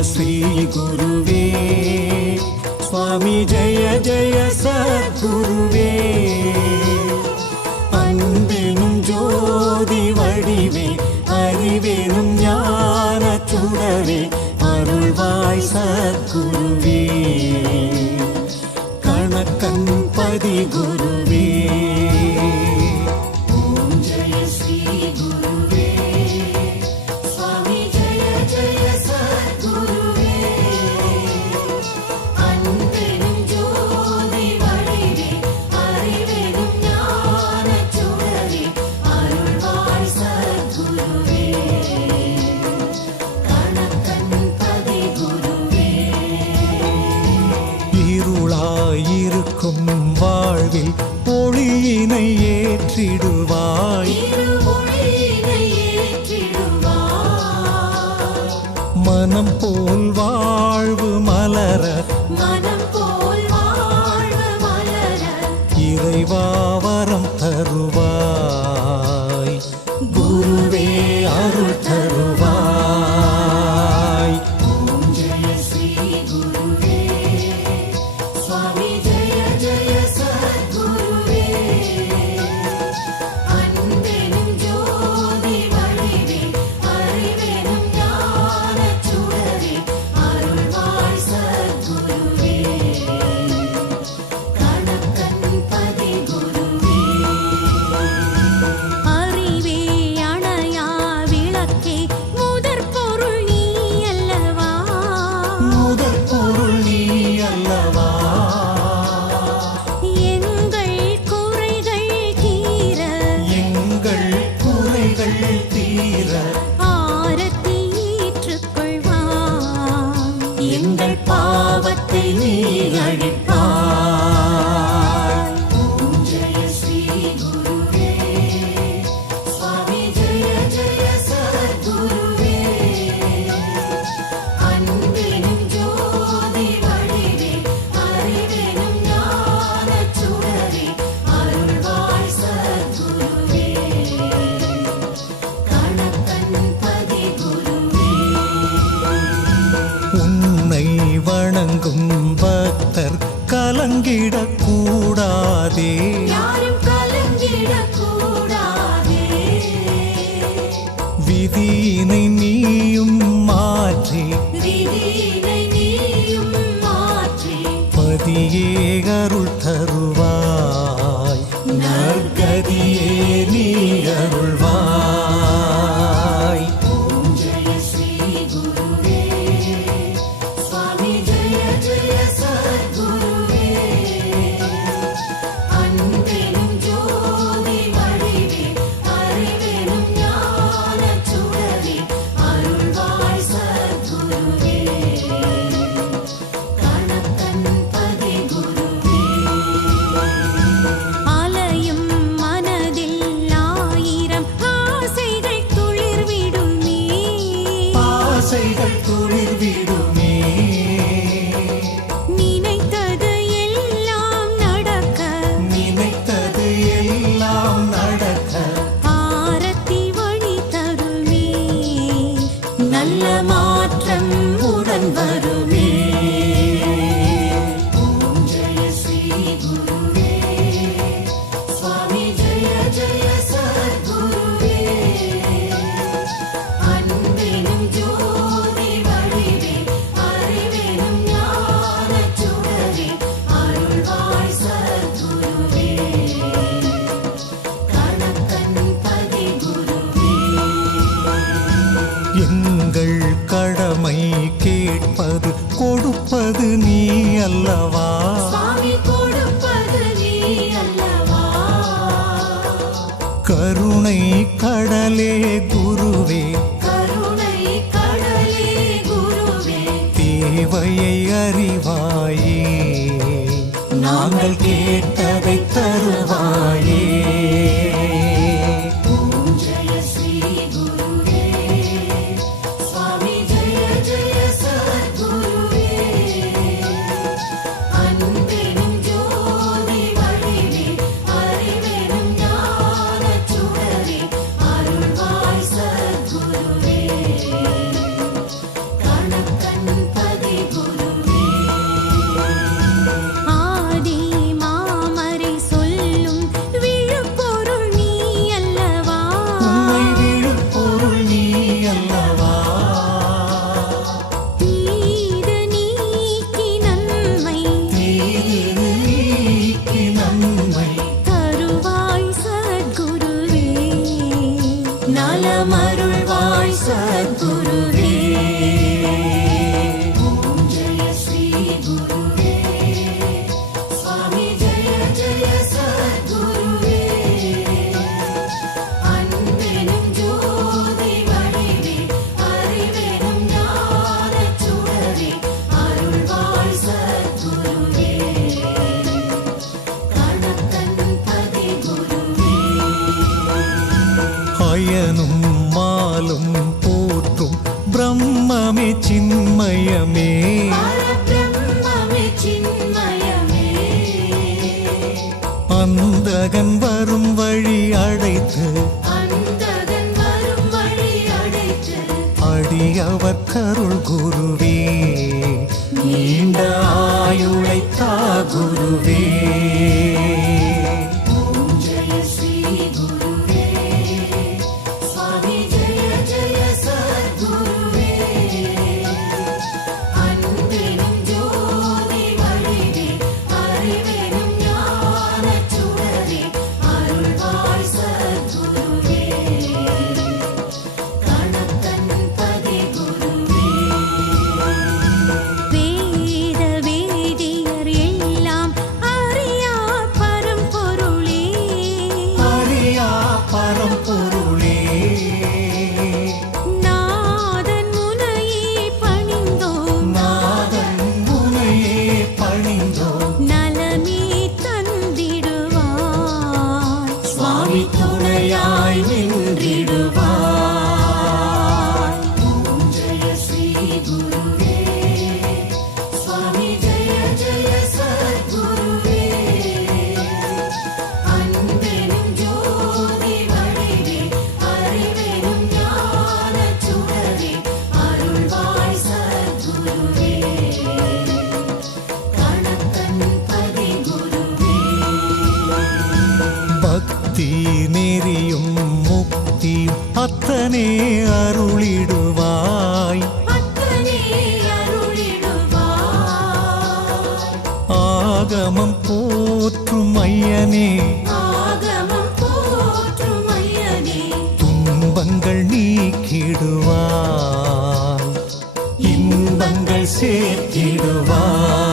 श्री गुरुवे स्वामी जय जय सद्गुरुवे அன்பெனும் ஜோதி வடிவே அறிவெனும் ஞான சுடரே அருள்வாய் சத்குருவே கணக்கன் பதி குருவே வாழ்வில் ஒளியினை ஏற்றிடுவாய் மனம் போல் வாழ்வு மலர இறைவா வரம் தருவாய் குருவே அருள் தருவாய் எங்கள் பாவத்தை நீ அழிப்பாய் ஜெய ஸ்ரீ குருவே சுவாமி ஜெய ஜெய சத்குருவே அன்பெனும் ஜோதி வடிவே அறிவெனும் ஞான சுடரே அருள்வாய் சத்குருவே கணக்கன் பதி குருவே வணங்கும் பக்தர் கலங்கிடக் கூடாதே விதியினை நீயும் மாற்றி பதியே அருள் தருவாய் நற்கதியே நீ அருள்வாய் துளிர்விடுமே நினைத்தது எல்லாம் நடக்க ஆரத்தி வழி தருமே நல்ல மாற்றம் உடன் வருமே ஜெய ஸ்ரீ குருவே சுவாமி ஜெய ஜெய சத்குருவே அன்பெனும் ஜோதி வடிவே அறிவெனும் ஞான சுடரே அருள்வாய் சத்குருவே கணக்கன் பதி குருவே எங்கள் கடமை கேட்பது கொடுப்பது நீ அல்லவா கருணை கடலே குருவே தேவையை அறிவாயே நாங்கள் கேட்டதை தருவாயே ஜெய ஸ்ரீ குருவே சுவாமி ஜெய ஜெய சத்குருவே அன்பெனும் ஜோதி வடிவே அறிவெனும் ஞான சுடரே அருள்வாய் சத்குருவே கணக்கன் பரபிரம்மமே சின்மயமே பரபிரம்மமே சின்மயமே அந்தகன் வரும் வழி அடைத்து அந்தகன் வரும் வழி அடைத்து அடியவர் கருள் குருவே நீண்ட ஆயுளை தா குருவே ஓம் ஜெய ஸ்ரீ குருவே சுவாமி ஜெய ஜெய சத்குருவே அன்பெனும் ஜோதி வடிவே அறிவெனும் ஞானச் சுடரே அருள்வாய் சத்குருவே கணக்கன் பதி குருவே வேத வேதியர் எல்லாம் அறியா பரம்பொருளே அறியா பரம்பொருளே நாதன் முனையே பணிந்தோம் நாதன் முனையே பணிந்தோம் நலமே தந்திடுவார் சுவாமி துணையாய் நின்றிடுவார் ஓம் ஜெய ஸ்ரீ குருவே சுவாமி ஜெய ஜெய சத்குருவே அன்பெனும் ஜோதி வடிவே அறிவெனும் ஞானச் சுடரே அருள்வாய் சத்குருவே கணக்கன் பதி குருவே பக்தி நெறியும் முக்தியும் அத்தனே அருளிடுவாய் அத்தனே அருளிடுவாய் ஆகமம் போற்றும் ஐயனே ஆகமம் போற்றும் ஐயனே துன்பங்கள் நீக்கிடுவாய் இன்பங்கள் சேர்த்திடுவாய்